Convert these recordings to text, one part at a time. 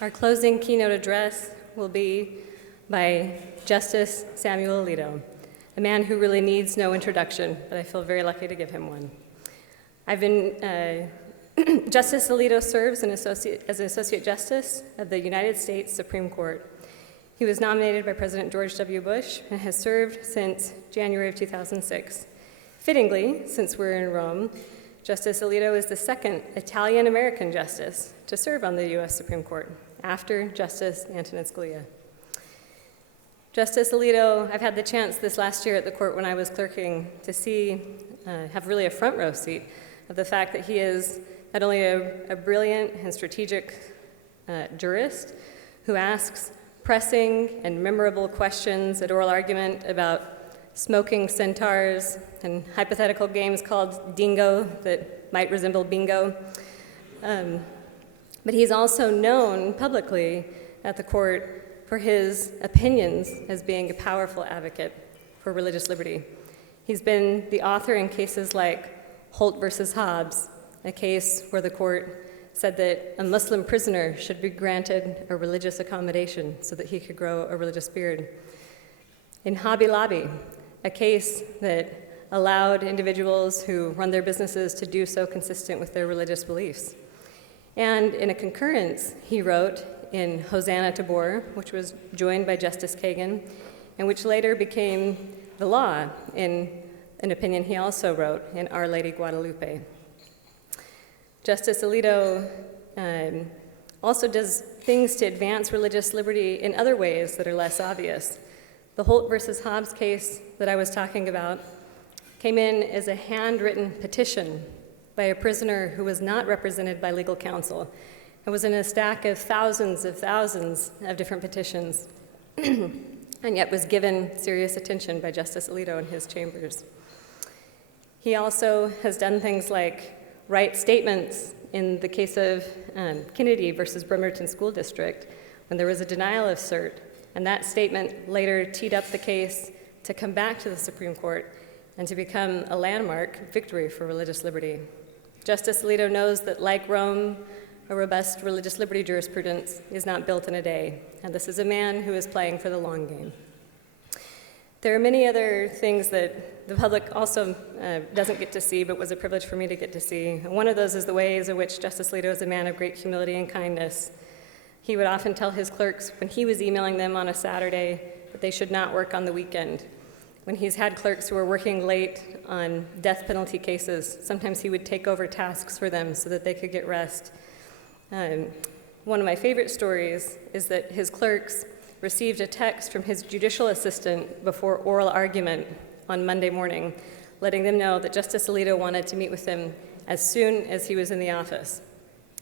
Our closing keynote address will be by Justice Samuel Alito, a man who really needs no introduction, but I feel very lucky to give him one. Justice Alito serves as an Associate Justice of the United States Supreme Court. He was nominated by President George W. Bush and has served since January of 2006. Fittingly, since we're in Rome, Justice Alito is the second Italian-American justice to serve on the U.S. Supreme Court, after Justice Antonin Scalia. Justice Alito, I've had the chance this last year at the court when I was clerking to have really a front row seat of the fact that he is not only a brilliant and strategic jurist who asks pressing and memorable questions at oral argument about smoking centaurs and hypothetical games called dingo that might resemble bingo. But he's also known publicly at the court for his opinions as being a powerful advocate for religious liberty. He's been the author in cases like Holt versus Hobbs, a case where the court said that a Muslim prisoner should be granted a religious accommodation so that he could grow a religious beard. In Hobby Lobby, a case that allowed individuals who run their businesses to do so consistent with their religious beliefs. And in a concurrence, he wrote in Hosanna Tabor, which was joined by Justice Kagan, and which later became the law in an opinion he also wrote in Our Lady Guadalupe. Justice Alito also does things to advance religious liberty in other ways that are less obvious. The Holt versus Hobbs case that I was talking about came in as a handwritten petition by a prisoner who was not represented by legal counsel. It was in a stack of thousands of different petitions, and yet was given serious attention by Justice Alito in his chambers. He also has done things like write statements in the case of Kennedy versus Bremerton School District when there was a denial of cert, and that statement later teed up the case to come back to the Supreme Court and to become a landmark victory for religious liberty. Justice Alito knows that, like Rome, a robust religious liberty jurisprudence is not built in a day, and this is a man who is playing for the long game. There are many other things that the public also doesn't get to see, but was a privilege for me to get to see. And one of those is the ways in which Justice Alito is a man of great humility and kindness. He would often tell his clerks when he was emailing them on a Saturday that they should not work on the weekend. When he's had clerks who were working late on death penalty cases, sometimes he would take over tasks for them so that they could get rest. One of my favorite stories is that his clerks received a text from his judicial assistant before oral argument on Monday morning, letting them know that Justice Alito wanted to meet with them as soon as he was in the office.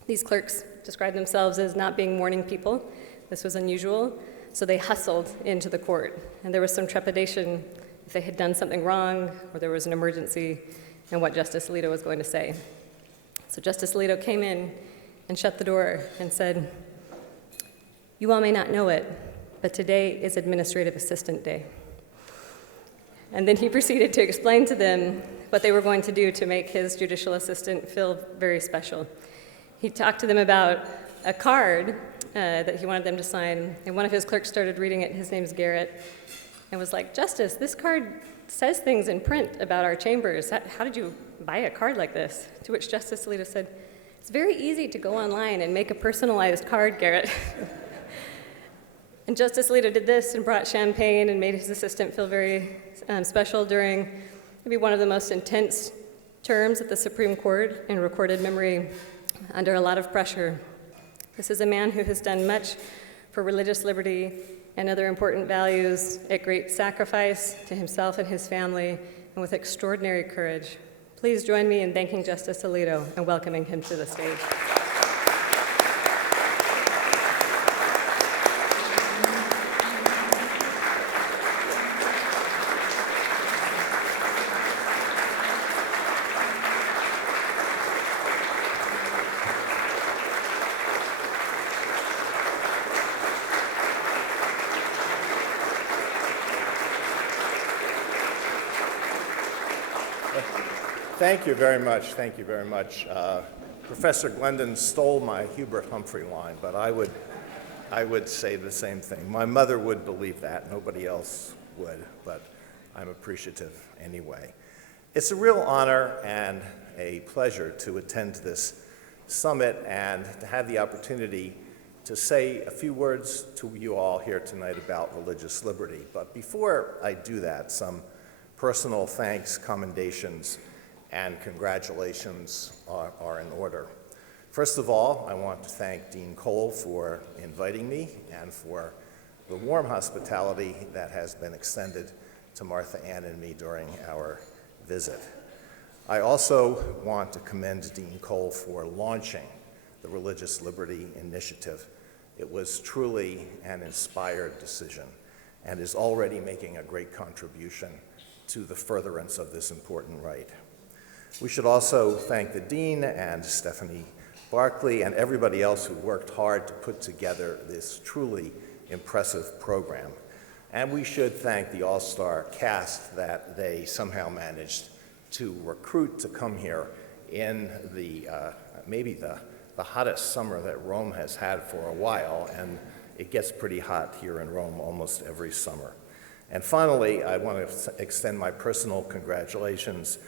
These clerks described themselves as not being morning people. This was unusual, so they hustled into the court, and there was some trepidation if they had done something wrong or there was an emergency and what Justice Alito was going to say. So Justice Alito came in and shut the door and said, "You all may not know it, but today is Administrative Assistant Day." And then he proceeded to explain to them what they were going to do to make his judicial assistant feel very special. He talked to them about a card that he wanted them to sign, and one of his clerks started reading it. His name's Garrett, and was like, "Justice, this card says things in print about our chambers. How did you buy a card like this?" To which Justice Alito said, "It's very easy to go online and make a personalized card, Garrett." And Justice Alito did this and brought champagne and made his assistant feel very special during maybe one of the most intense terms at the Supreme Court in recorded memory, under a lot of pressure. This is a man who has done much for religious liberty and other important values at great sacrifice to himself and his family, and with extraordinary courage. Please join me in thanking Justice Alito and welcoming him to the stage. Thank you very much. Thank you very much. Professor Glendon stole my Hubert Humphrey line, but I would I would say the same thing. My mother would believe that. Nobody else would, but I'm appreciative anyway. It's a real honor and a pleasure to attend this summit and to have the opportunity to say a few words to you all here tonight about religious liberty. But before I do that, some personal thanks, commendations, and congratulations are in order. First of all, I want to thank Dean Cole for inviting me and for the warm hospitality that has been extended to Martha Ann and me during our visit. I also want to commend Dean Cole for launching the Religious Liberty Initiative. It was truly an inspired decision and is already making a great contribution to the furtherance of this important right. We should also thank the Dean and Stephanie Barkley and everybody else who worked hard to put together this truly impressive program. And we should thank the all-star cast that they somehow managed to recruit to come here in the maybe the hottest summer that Rome has had for a while, and it gets pretty hot here in Rome almost every summer. And finally, I want to extend my personal congratulations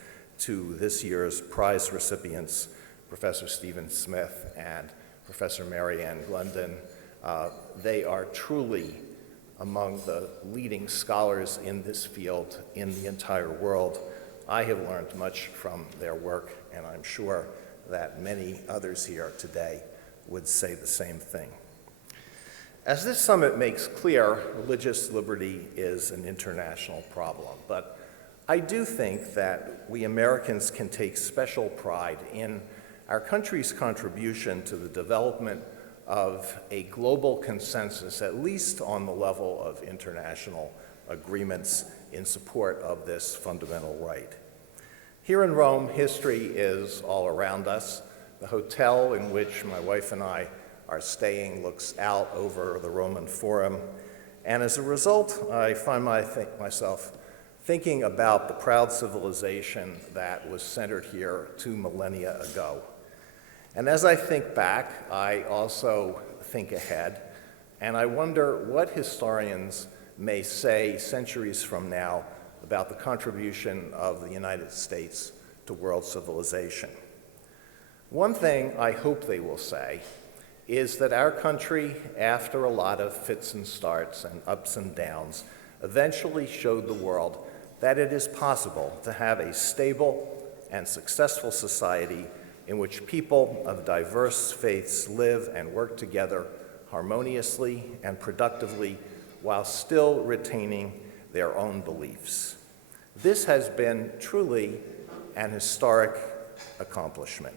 to this year's prize recipients, Professor Stephen Smith and Professor Mary Ann Glendon. They are truly among the leading scholars in this field in the entire world. I have learned much from their work, and I'm sure that many others here today would say the same thing. As this summit makes clear, religious liberty is an international problem, but I do think that we Americans can take special pride in our country's contribution to the development of a global consensus, at least on the level of international agreements in support of this fundamental right. Here in Rome, history is all around us. The hotel in which my wife and I are staying looks out over the Roman Forum, and as a result, I find myself thinking about the proud civilization that was centered here 2 millennia ago. And as I think back, I also think ahead, and I wonder what historians may say centuries from now about the contribution of the United States to world civilization. One thing I hope they will say is that our country, after a lot of fits and starts and ups and downs, eventually showed the world that it is possible to have a stable and successful society in which people of diverse faiths live and work together harmoniously and productively while still retaining their own beliefs. This has been truly an historic accomplishment.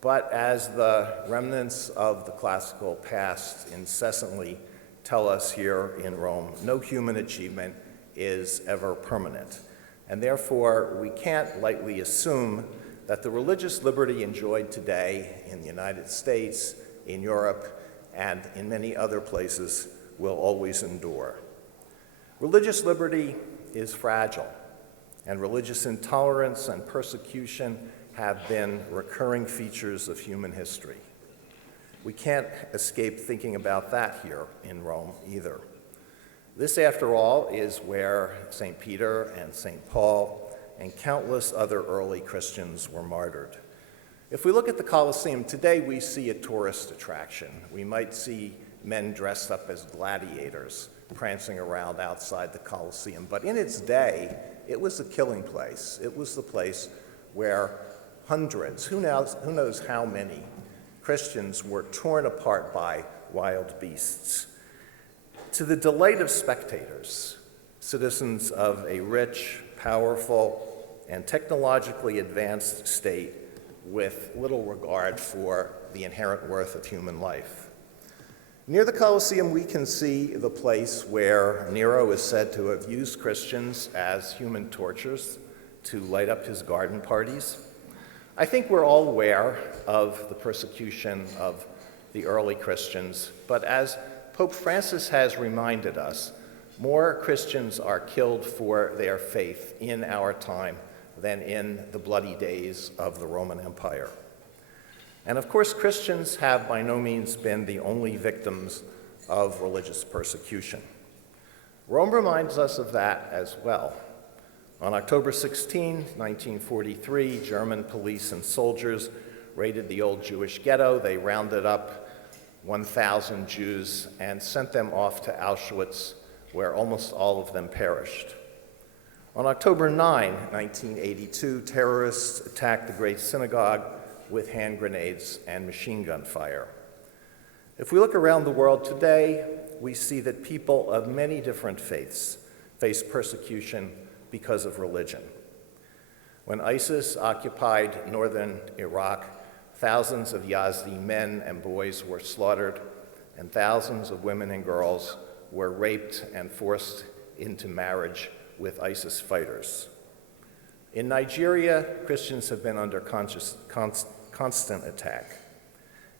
But as the remnants of the classical past incessantly tell us here in Rome, no human achievement is ever permanent. And therefore, we can't lightly assume that the religious liberty enjoyed today in the United States, in Europe, and in many other places will always endure. Religious liberty is fragile, and religious intolerance and persecution have been recurring features of human history. We can't escape thinking about that here in Rome either. This, after all, is where St. Peter and St. Paul and countless other early Christians were martyred. If we look at the Colosseum today, we see a tourist attraction. We might see men dressed up as gladiators prancing around outside the Colosseum. But in its day, it was a killing place. It was the place where hundreds, who knows how many, Christians were torn apart by wild beasts. To the delight of spectators, citizens of a rich, powerful, and technologically advanced state with little regard for the inherent worth of human life. Near the Colosseum, we can see the place where Nero is said to have used Christians as human torches to light up his garden parties. I think we're all aware of the persecution of the early Christians, but as Pope Francis has reminded us, more Christians are killed for their faith in our time than in the bloody days of the Roman Empire. And of course, Christians have by no means been the only victims of religious persecution. Rome reminds us of that as well. On October 16, 1943, German police and soldiers raided the old Jewish ghetto. They rounded up 1,000 Jews and sent them off to Auschwitz, where almost all of them perished. On October 9, 1982, terrorists attacked the Great Synagogue with hand grenades and machine gun fire. If we look around the world today, we see that people of many different faiths face persecution because of religion. When ISIS occupied northern Iraq, thousands of Yazidi men and boys were slaughtered, and thousands of women and girls were raped and forced into marriage with ISIS fighters. In Nigeria, Christians have been under constant attack.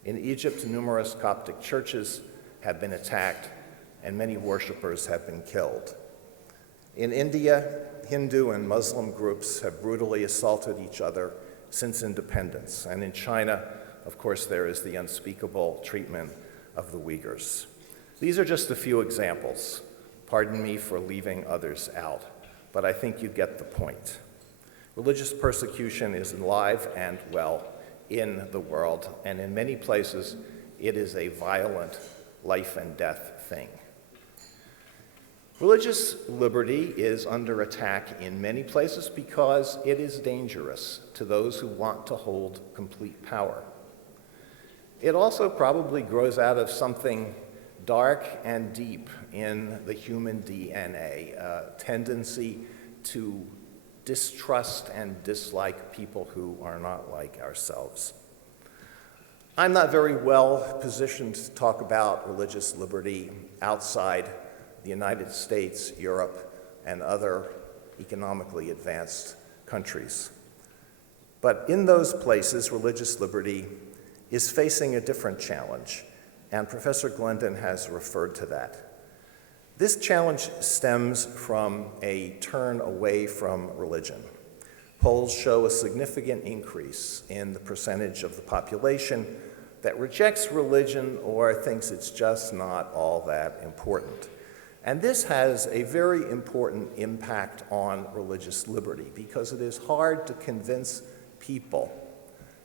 In Egypt, numerous Coptic churches have been attacked, and many worshipers have been killed. In India, Hindu and Muslim groups have brutally assaulted each other since independence. And in China, of course, there is the unspeakable treatment of the Uyghurs. These are just a few examples. Pardon me for leaving others out, but I think you get the point. Religious persecution is alive and well in the world, and in many places, it is a violent life and death thing. Religious liberty is under attack in many places because it is dangerous to those who want to hold complete power. It also probably grows out of something dark and deep in the human DNA, a tendency to distrust and dislike people who are not like ourselves. I'm not very well positioned to talk about religious liberty outside the United States, Europe, and other economically advanced countries. But in those places, religious liberty is facing a different challenge, and Professor Glendon has referred to that. This challenge stems from a turn away from religion. Polls show a significant increase in the percentage of the population that rejects religion or thinks it's just not all that important. And this has a very important impact on religious liberty because it is hard to convince people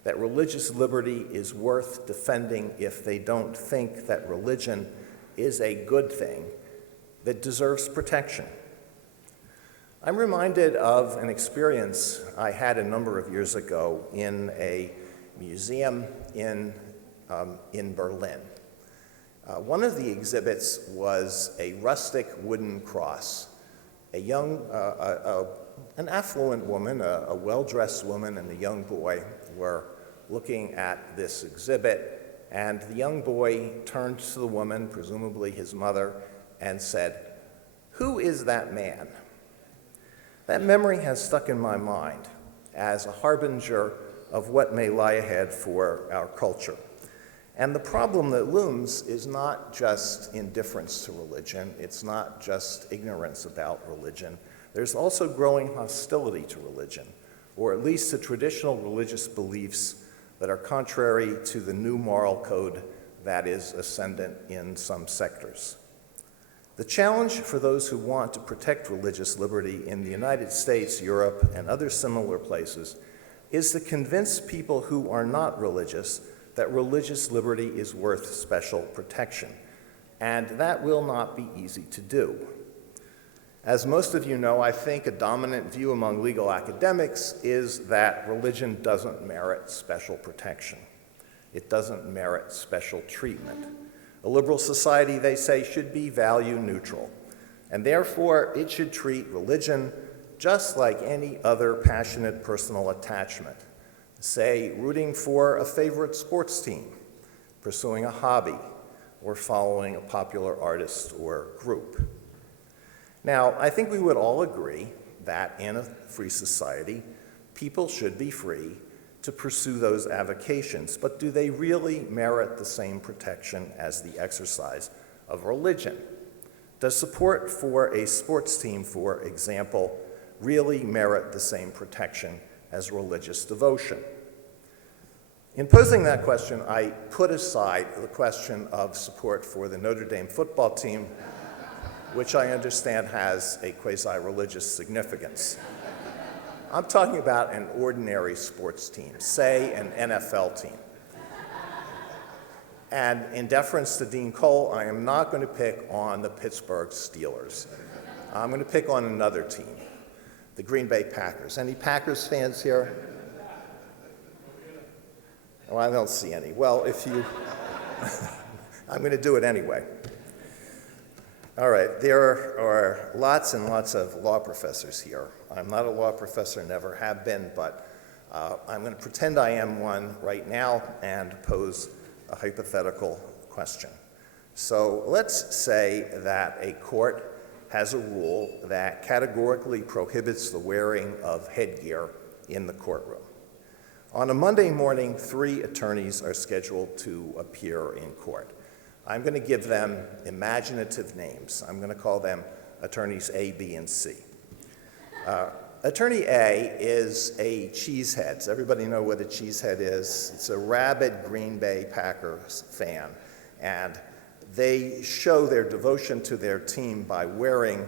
that religious liberty is worth defending if they don't think that religion is a good thing that deserves protection. I'm reminded of an experience I had a number of years ago in a museum in Berlin. One of the exhibits was a rustic wooden cross. An affluent woman, a well-dressed woman, and a young boy were looking at this exhibit, and the young boy turned to the woman, presumably his mother, and said, "Who is that man?" That memory has stuck in my mind as a harbinger of what may lie ahead for our culture. And the problem that looms is not just indifference to religion, it's not just ignorance about religion. There's also growing hostility to religion, or at least to traditional religious beliefs that are contrary to the new moral code that is ascendant in some sectors. The challenge for those who want to protect religious liberty in the United States, Europe, and other similar places is to convince people who are not religious that religious liberty is worth special protection, and that will not be easy to do. As most of you know, I think a dominant view among legal academics is that religion doesn't merit special protection. It doesn't merit special treatment. A liberal society, they say, should be value neutral, and therefore it should treat religion just like any other passionate personal attachment. Say, rooting for a favorite sports team, pursuing a hobby, or following a popular artist or group. Now, I think we would all agree that in a free society, people should be free to pursue those avocations, but do they really merit the same protection as the exercise of religion? Does support for a sports team, for example, really merit the same protection as religious devotion? In posing that question, I put aside the question of support for the Notre Dame football team, which I understand has a quasi-religious significance. I'm talking about an ordinary sports team, say an NFL team. And in deference to Dean Cole, I am not going to pick on the Pittsburgh Steelers. I'm going to pick on another team, the Green Bay Packers. Any Packers fans here? Well, I don't see any. Well, if you, I'm going to do it anyway. All right, there are lots and lots of law professors here. I'm not a law professor, never have been, but I'm going to pretend I am one right now and pose a hypothetical question. So let's say that a court has a rule that categorically prohibits the wearing of headgear in the courtroom. On a Monday morning, 3 attorneys are scheduled to appear in court. I'm going to give them imaginative names. I'm going to call them attorneys A, B, and C. Attorney A is a cheesehead. Does everybody know what a cheesehead is? It's a rabid Green Bay Packers fan, and they show their devotion to their team by wearing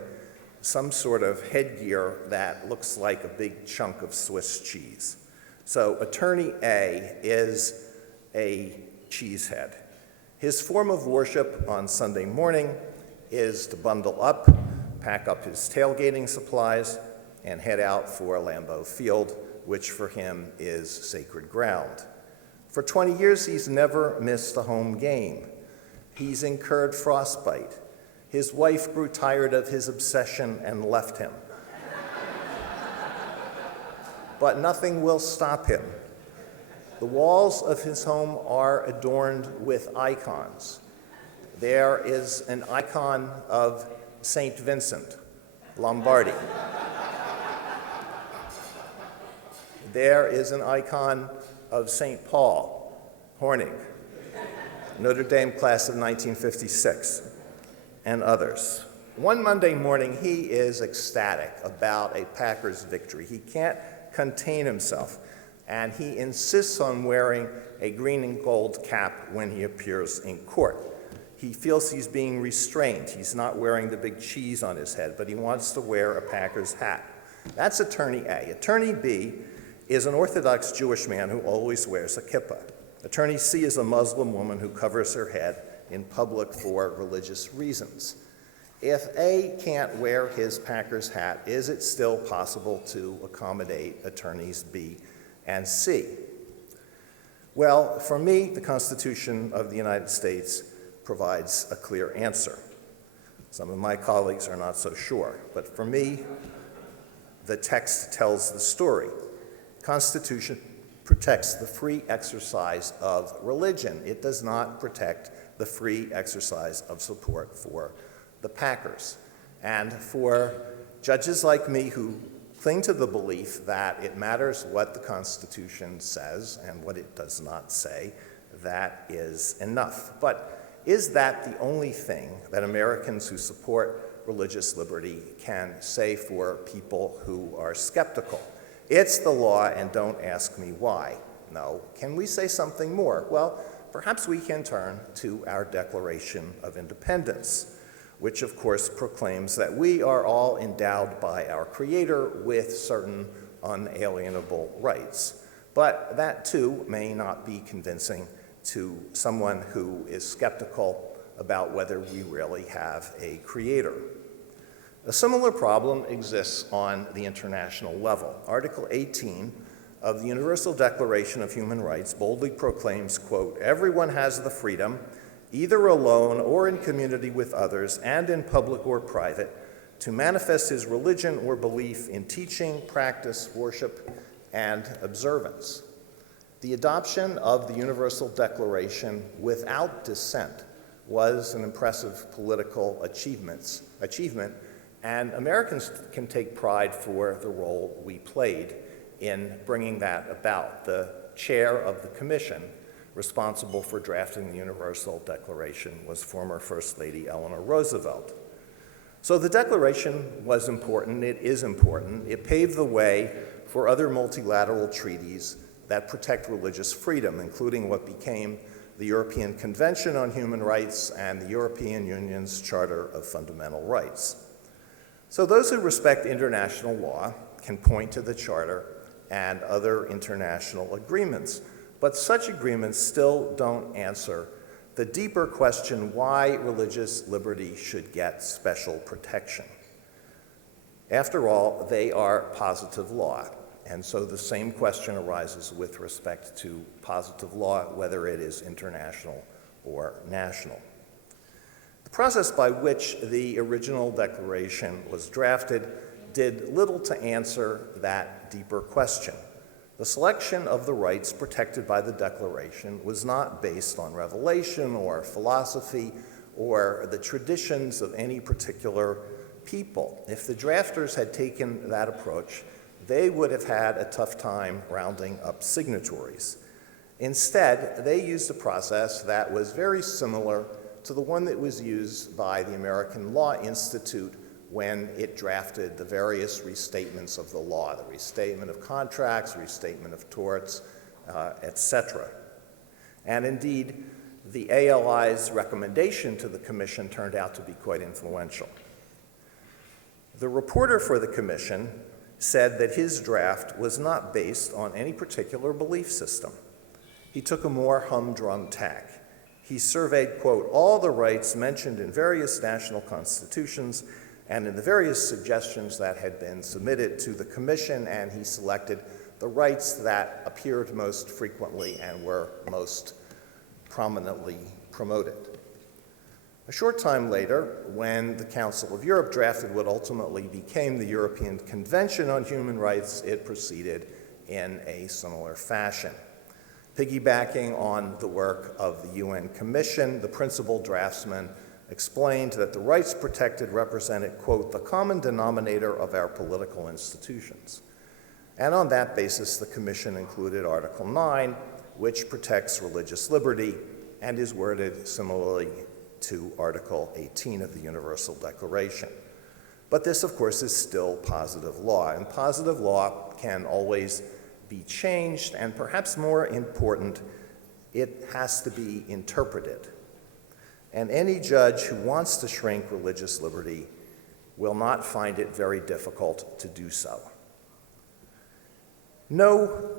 some sort of headgear that looks like a big chunk of Swiss cheese. So Attorney A is a cheesehead. His form of worship on Sunday morning is to bundle up, pack up his tailgating supplies, and head out for Lambeau Field, which for him is sacred ground. For 20 years, he's never missed a home game. He's incurred frostbite. His wife grew tired of his obsession and left him. But nothing will stop him. The walls of his home are adorned with icons. There is an icon of St. Vincent, Lombardy. There is an icon of St. Paul, Hornig, Notre Dame class of 1956, and others. One Monday morning, he is ecstatic about a Packers victory. He can't contain himself, and he insists on wearing a green and gold cap when he appears in court. He feels he's being restrained. He's not wearing the big cheese on his head, but he wants to wear a Packers hat. That's Attorney A. Attorney B is an Orthodox Jewish man who always wears a kippah. Attorney C is a Muslim woman who covers her head in public for religious reasons. If A can't wear his Packers hat, is it still possible to accommodate attorneys B and C? Well, for me, the Constitution of the United States provides a clear answer. Some of my colleagues are not so sure, but for me, the text tells the story. The Constitution protects the free exercise of religion. It does not protect the free exercise of support for the Packers. And for judges like me who cling to the belief that it matters what the Constitution says and what it does not say, that is enough. But is that the only thing that Americans who support religious liberty can say for people who are skeptical? It's the law, and don't ask me why. No. Can we say something more? Well, perhaps we can turn to our Declaration of Independence, which of course proclaims that we are all endowed by our Creator with certain unalienable rights. But that too may not be convincing to someone who is skeptical about whether we really have a Creator. A similar problem exists on the international level. Article 18 of the Universal Declaration of Human Rights boldly proclaims, quote, "Everyone has the freedom, either alone or in community with others, and in public or private, to manifest his religion or belief in teaching, practice, worship, and observance." The adoption of the Universal Declaration without dissent was an impressive political achievement, and Americans can take pride for the role we played in bringing that about. The chair of the commission responsible for drafting the Universal Declaration was former First Lady Eleanor Roosevelt. So the Declaration was important, it is important. It paved the way for other multilateral treaties that protect religious freedom, including what became the European Convention on Human Rights and the European Union's Charter of Fundamental Rights. So those who respect international law can point to the Charter and other international agreements, but such agreements still don't answer the deeper question why religious liberty should get special protection. After all, they are positive law, and so the same question arises with respect to positive law, whether it is international or national. The process by which the original declaration was drafted did little to answer that deeper question. The selection of the rights protected by the Declaration was not based on revelation or philosophy or the traditions of any particular people. If the drafters had taken that approach, they would have had a tough time rounding up signatories. Instead, they used a process that was very similar to the one that was used by the American Law Institute when it drafted the various restatements of the law, the restatement of contracts, restatement of torts, etc. And indeed, the ALI's recommendation to the Commission turned out to be quite influential. The reporter for the Commission said that his draft was not based on any particular belief system. He took a more humdrum tack. He surveyed, quote, all the rights mentioned in various national constitutions and in the various suggestions that had been submitted to the Commission, and he selected the rights that appeared most frequently and were most prominently promoted. A short time later, when the Council of Europe drafted what ultimately became the European Convention on Human Rights, it proceeded in a similar fashion. Piggybacking on the work of the UN Commission, the principal draftsman explained that the rights protected represented, quote, the common denominator of our political institutions. And on that basis, the Commission included Article 9, which protects religious liberty and is worded similarly to Article 18 of the Universal Declaration. But this, of course, is still positive law, and positive law can always be changed, and perhaps more important, it has to be interpreted. And any judge who wants to shrink religious liberty will not find it very difficult to do so. No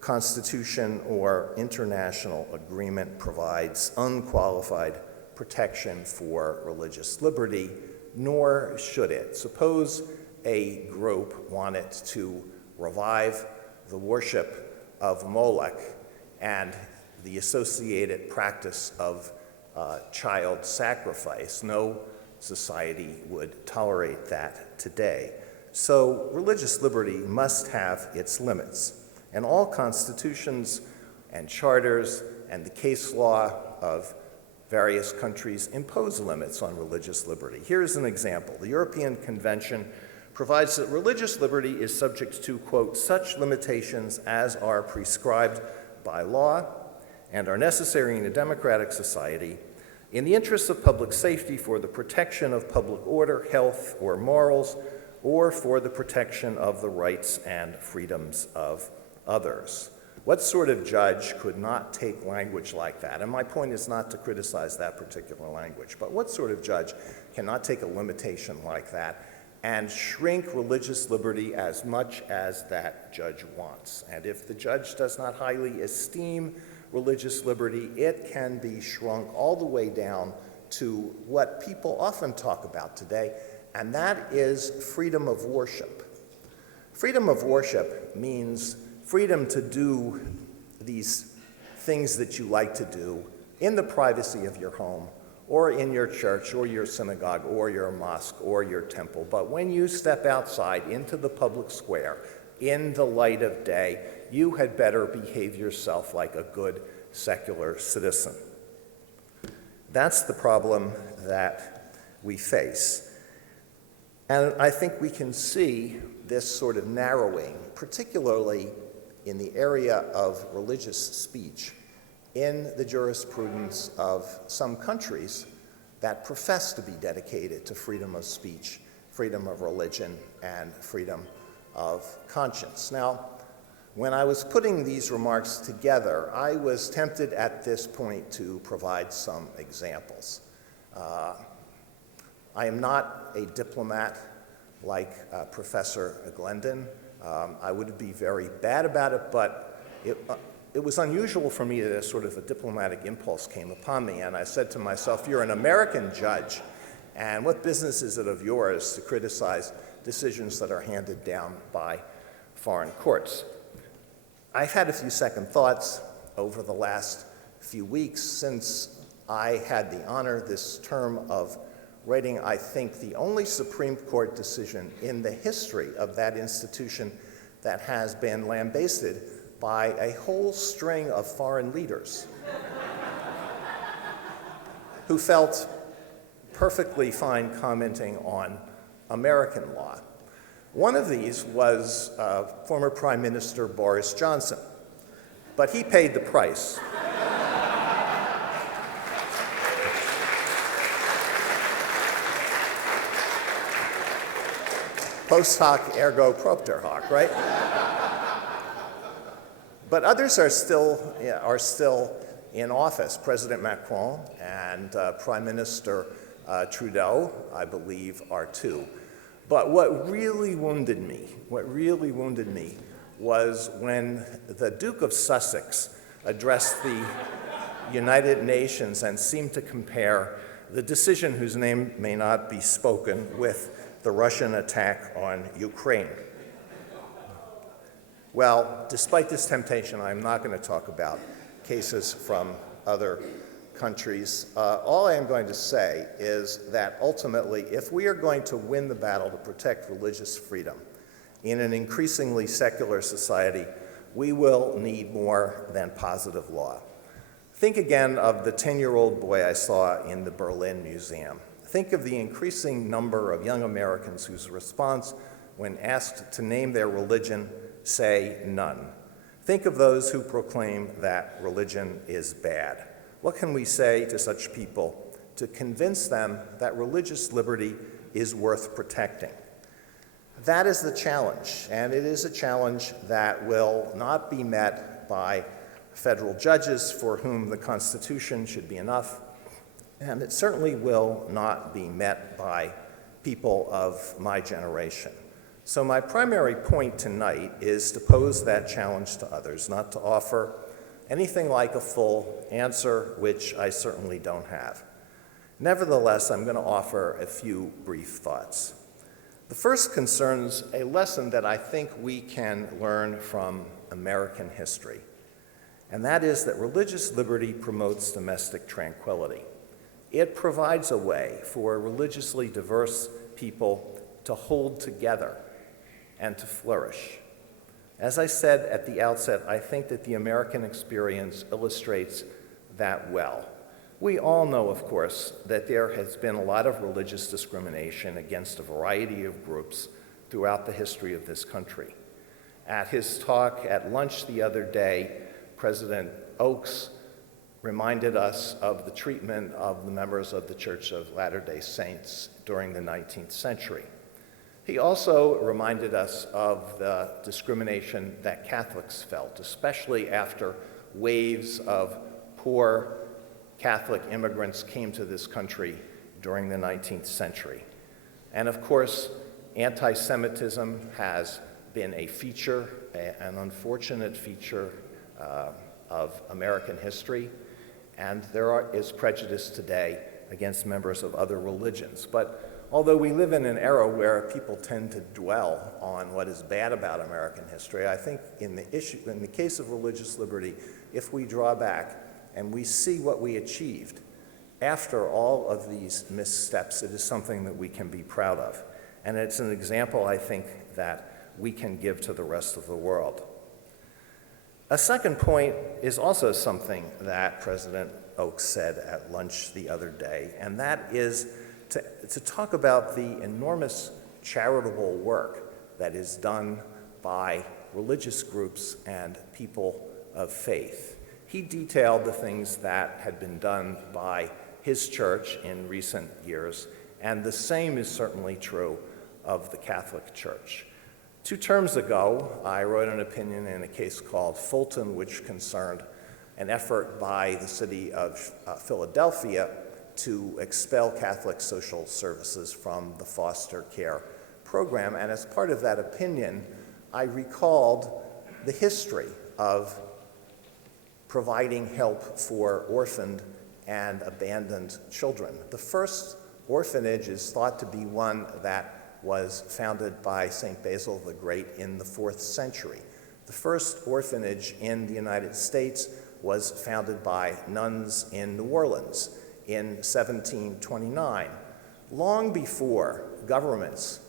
constitution or international agreement provides unqualified protection for religious liberty, nor should it. Suppose a group wanted to revive the worship of Moloch and the associated practice of child sacrifice. No society would tolerate that today. So religious liberty must have its limits. And all constitutions and charters and the case law of various countries impose limits on religious liberty. Here's an example. The European Convention provides that religious liberty is subject to, quote, such limitations as are prescribed by law and are necessary in a democratic society in the interests of public safety for the protection of public order, health, or morals, or for the protection of the rights and freedoms of others. What sort of judge could not take language like that? And my point is not to criticize that particular language, but what sort of judge cannot take a limitation like that and shrink religious liberty as much as that judge wants? And if the judge does not highly esteem religious liberty, it can be shrunk all the way down to what people often talk about today, and that is freedom of worship. Freedom of worship means freedom to do these things that you like to do in the privacy of your home or in your church or your synagogue or your mosque or your temple. But when you step outside into the public square in the light of day, you had better behave yourself like a good secular citizen. That's the problem that we face. And I think we can see this sort of narrowing, particularly in the area of religious speech, in the jurisprudence of some countries that profess to be dedicated to freedom of speech, freedom of religion, and freedom of conscience. Now, When I was putting these remarks together, I was tempted at this point to provide some examples. I am not a diplomat like Professor Glendon. I would be very bad about it, but it was unusual for me that a sort of a diplomatic impulse came upon me, and I said to myself, you're an American judge, and what business is it of yours to criticize decisions that are handed down by foreign courts? I've had a few second thoughts over the last few weeks since I had the honor this term of writing, I think, the only Supreme Court decision in the history of that institution that has been lambasted by a whole string of foreign leaders who felt perfectly fine commenting on American law. One of these was former Prime Minister Boris Johnson, but he paid the price. Post hoc ergo propter hoc, right? But others are still in office. President Macron and Prime Minister Trudeau, I believe, are too. But what really wounded me was when the Duke of Sussex addressed the United Nations and seemed to compare the decision, whose name may not be spoken, with the Russian attack on Ukraine. Well, despite this temptation, I'm not going to talk about cases from other countries. All I am going to say is that ultimately, if we are going to win the battle to protect religious freedom in an increasingly secular society, we will need more than positive law. Think again of the 10-year-old boy I saw in the Berlin Museum. Think of the increasing number of young Americans whose response, when asked to name their religion, say none. Think of those who proclaim that religion is bad. What can we say to such people to convince them that religious liberty is worth protecting? That is the challenge, and it is a challenge that will not be met by federal judges for whom the Constitution should be enough, and it certainly will not be met by people of my generation. So my primary point tonight is to pose that challenge to others, not to offer anything like a full answer, which I certainly don't have. Nevertheless, I'm going to offer a few brief thoughts. The first concerns a lesson that I think we can learn from American history, and that is that religious liberty promotes domestic tranquility. It provides a way for religiously diverse people to hold together and to flourish. As I said at the outset, I think that the American experience illustrates that well. We all know, of course, that there has been a lot of religious discrimination against a variety of groups throughout the history of this country. At his talk at lunch the other day, President Oaks reminded us of the treatment of the members of the Church of Latter-day Saints during the 19th century. He also reminded us of the discrimination that Catholics felt, especially after waves of poor Catholic immigrants came to this country during the 19th century. And of course, anti-Semitism has been a feature, an unfortunate feature of American history, and there is prejudice today against members of other religions. But although we live in an era where people tend to dwell on what is bad about American history, I think in the case of religious liberty, if we draw back and we see what we achieved after all of these missteps, it is something that we can be proud of. And it's an example, I think, that we can give to the rest of the world. A second point is also something that President Oaks said at lunch the other day, and that is to talk about the enormous charitable work that is done by religious groups and people of faith. He detailed the things that had been done by his church in recent years, and the same is certainly true of the Catholic Church. 2 terms ago, I wrote an opinion in a case called Fulton, which concerned an effort by the city of Philadelphia to expel Catholic social services from the foster care program. And as part of that opinion, I recalled the history of providing help for orphaned and abandoned children. The first orphanage is thought to be one that was founded by St. Basil the Great in the 4th century. The first orphanage in the United States was founded by nuns in New Orleans in 1729, long before governments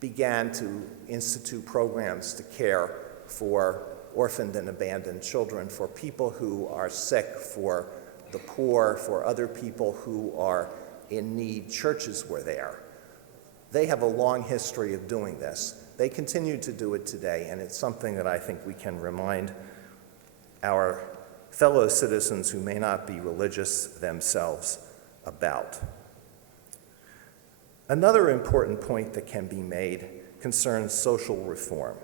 began to institute programs to care for orphaned and abandoned children, for people who are sick, for the poor, for other people who are in need. Churches were there. They have a long history of doing this. They continue to do it today, and it's something that I think we can remind our fellow citizens who may not be religious themselves about. Another important point that can be made concerns social reform.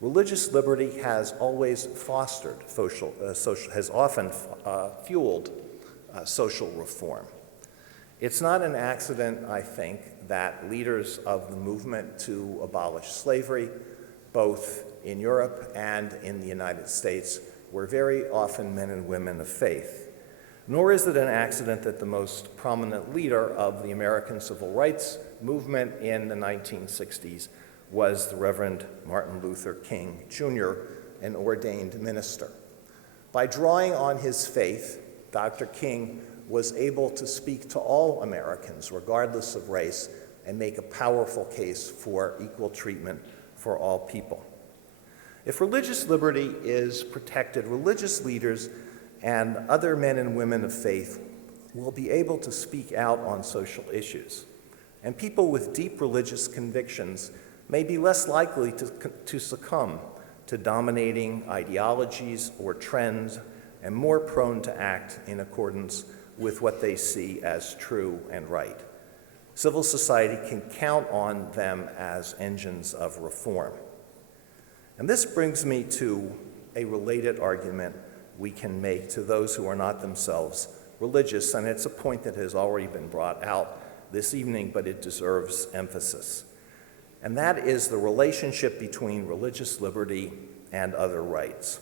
Religious liberty has always fostered has often fueled social reform. It's not an accident, I think, that leaders of the movement to abolish slavery, both in Europe and in the United States, were very often men and women of faith. Nor is it an accident that the most prominent leader of the American civil rights movement in the 1960s was the Reverend Martin Luther King, Jr., an ordained minister. By drawing on his faith, Dr. King was able to speak to all Americans, regardless of race, and make a powerful case for equal treatment for all people. If religious liberty is protected, religious leaders and other men and women of faith will be able to speak out on social issues. And people with deep religious convictions may be less likely to succumb to dominating ideologies or trends and more prone to act in accordance with what they see as true and right. Civil society can count on them as engines of reform. And this brings me to a related argument we can make to those who are not themselves religious, and it's a point that has already been brought out this evening, but it deserves emphasis. And that is the relationship between religious liberty and other rights.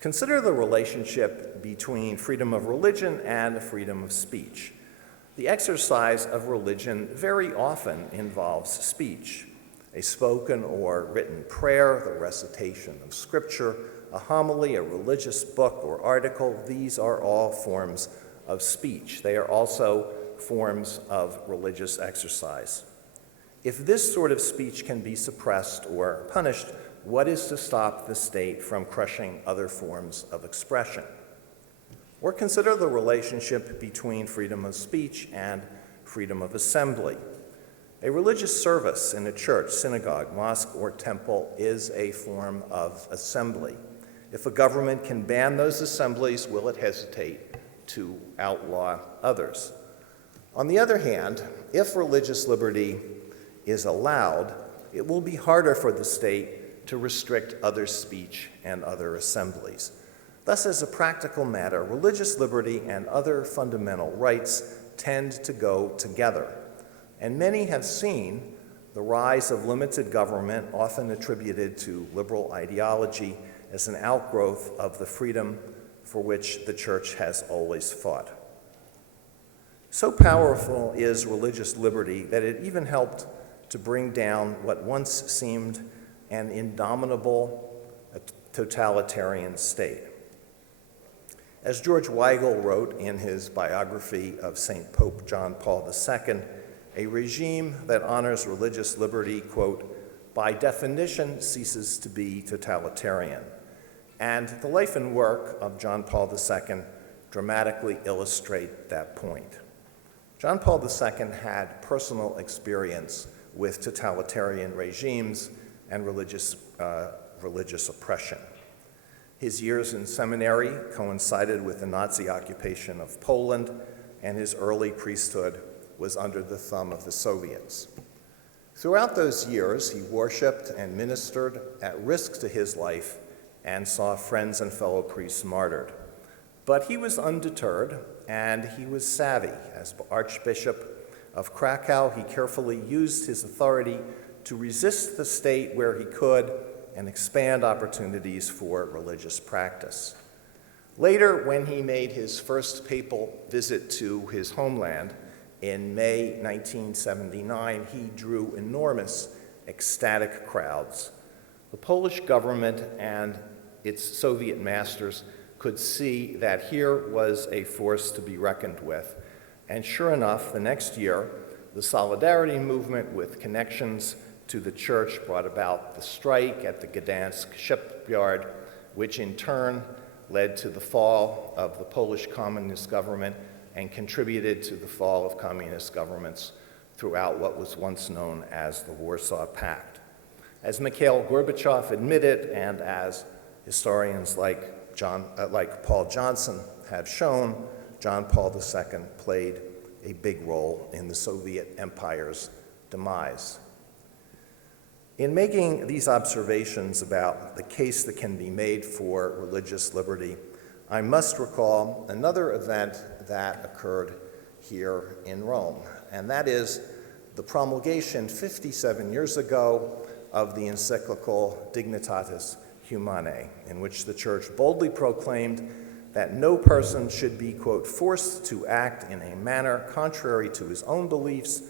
Consider the relationship between freedom of religion and freedom of speech. The exercise of religion very often involves speech, a spoken or written prayer, the recitation of scripture, a homily, a religious book or article. These are all forms of speech. They are also forms of religious exercise. If this sort of speech can be suppressed or punished, what is to stop the state from crushing other forms of expression? Or consider the relationship between freedom of speech and freedom of assembly. A religious service in a church, synagogue, mosque, or temple is a form of assembly. If a government can ban those assemblies, will it hesitate to outlaw others? On the other hand, if religious liberty is allowed, it will be harder for the state to restrict other speech and other assemblies. Thus, as a practical matter, religious liberty and other fundamental rights tend to go together. And many have seen the rise of limited government, often attributed to liberal ideology, as an outgrowth of the freedom for which the church has always fought. So powerful is religious liberty that it even helped to bring down what once seemed an indomitable totalitarian state. As George Weigel wrote in his biography of St. Pope John Paul II, a regime that honors religious liberty, quote, by definition ceases to be totalitarian. And the life and work of John Paul II dramatically illustrate that point. John Paul II had personal experience with totalitarian regimes and religious oppression. His years in seminary coincided with the Nazi occupation of Poland, and his early priesthood was under the thumb of the Soviets. Throughout those years, he worshiped and ministered at risk to his life and saw friends and fellow priests martyred. But he was undeterred, and he was savvy. As Archbishop of Krakow, he carefully used his authority to resist the state where he could and expand opportunities for religious practice. Later, when he made his first papal visit to his homeland in May 1979, he drew enormous, ecstatic crowds. The Polish government and its Soviet masters could see that here was a force to be reckoned with. And sure enough, the next year, the Solidarity movement with connections to the church brought about the strike at the Gdansk shipyard, which in turn led to the fall of the Polish communist government and contributed to the fall of communist governments throughout what was once known as the Warsaw Pact. As Mikhail Gorbachev admitted, and as historians like Paul Johnson have shown, John Paul II played a big role in the Soviet Empire's demise. In making these observations about the case that can be made for religious liberty, I must recall another event that occurred here in Rome, and that is the promulgation 57 years ago of the encyclical Dignitatis Humanae, in which the Church boldly proclaimed that no person should be, quote, forced to act in a manner contrary to his own beliefs,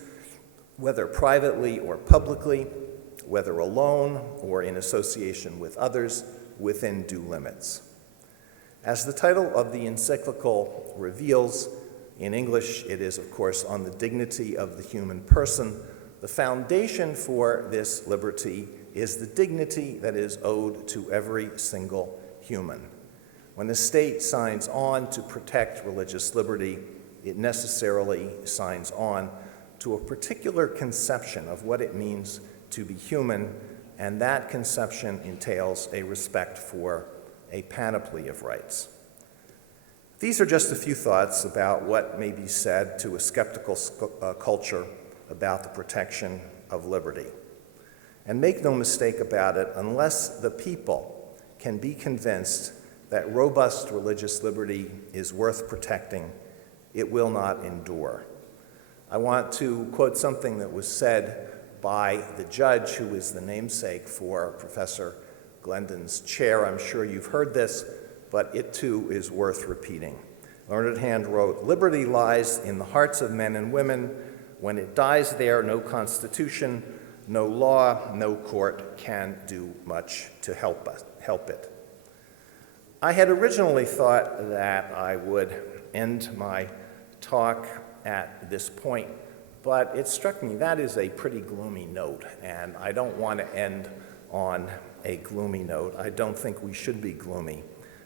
whether privately or publicly, whether alone or in association with others, within due limits. As the title of the encyclical reveals, in English it is, of course, on the dignity of the human person. The foundation for this liberty is the dignity that is owed to every single human. When the state signs on to protect religious liberty, it necessarily signs on to a particular conception of what it means to be human, and that conception entails a respect for a panoply of rights. These are just a few thoughts about what may be said to a skeptical culture about the protection of liberty. And make no mistake about it, unless the people can be convinced that robust religious liberty is worth protecting, it will not endure. I want to quote something that was said by the judge who is the namesake for Professor Glendon's chair. I'm sure you've heard this, but it too is worth repeating. Learned Hand wrote, "Liberty lies in the hearts of men and women. When it dies there, no constitution, no law, no court can do much to help it." I had originally thought that I would end my talk at this point, but it struck me that is a pretty gloomy note, and I don't want to end on a gloomy note. I don't think we should be gloomy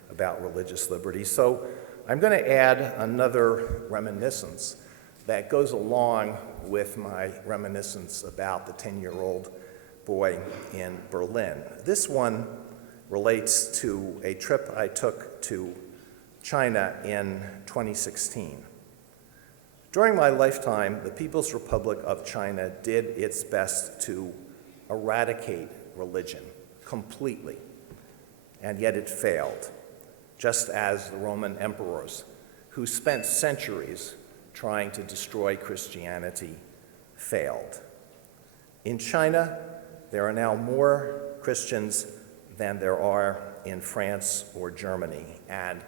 about religious liberty. So I'm going to add another reminiscence that goes along with my reminiscence about the 10-year-old boy in Berlin. This one relates to a trip I took to China in 2016. During my lifetime, the People's Republic of China did its best to eradicate religion completely, and yet it failed, just as the Roman emperors, who spent centuries trying to destroy Christianity, failed. In China, there are now more Christians than there are in France or Germany, and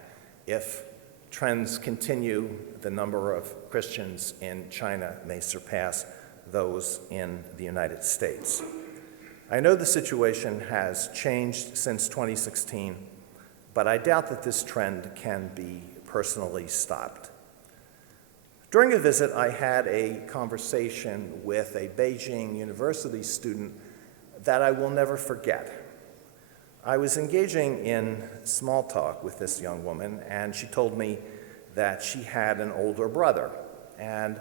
if trends continue, the number of Christians in China may surpass those in the United States. I know the situation has changed since 2016, but I doubt that this trend can be personally stopped. During a visit, I had a conversation with a Beijing University student that I will never forget. I was engaging in small talk with this young woman, and she told me that she had an older brother. And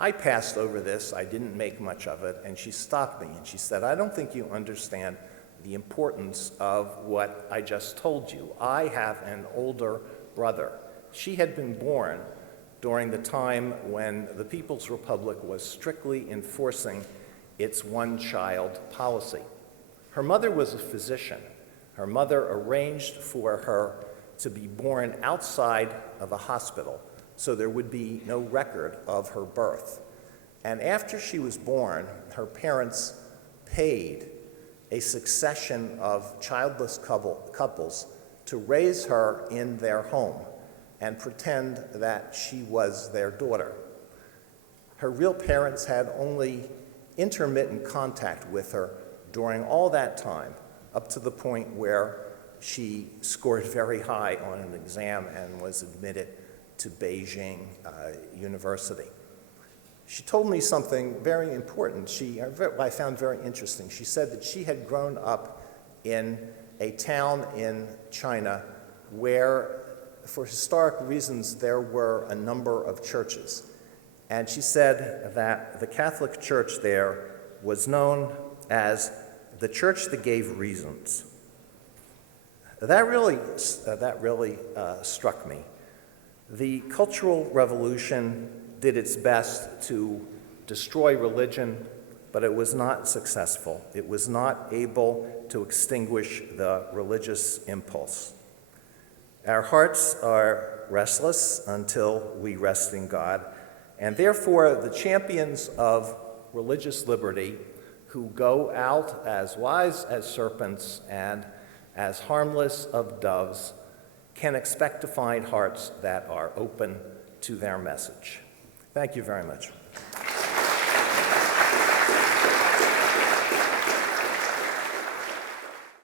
I passed over this, I didn't make much of it, and she stopped me and she said, "I don't think you understand the importance of what I just told you. I have an older brother." She had been born during the time when the People's Republic was strictly enforcing its one-child policy. Her mother was a physician. Her mother arranged for her to be born outside of a hospital, so there would be no record of her birth. And after she was born, her parents paid a succession of childless couples to raise her in their home and pretend that she was their daughter. Her real parents had only intermittent contact with her during all that time, up to the point where she scored very high on an exam and was admitted to Beijing University. She told me something very important, I found very interesting. She said that she had grown up in a town in China where, for historic reasons, there were a number of churches. And she said that the Catholic Church there was known as the church that gave reasons. That really struck me. The Cultural Revolution did its best to destroy religion, but it was not successful. It was not able to extinguish the religious impulse. Our hearts are restless until we rest in God, and therefore the champions of religious liberty who go out as wise as serpents and as harmless of doves can expect to find hearts that are open to their message. Thank you very much.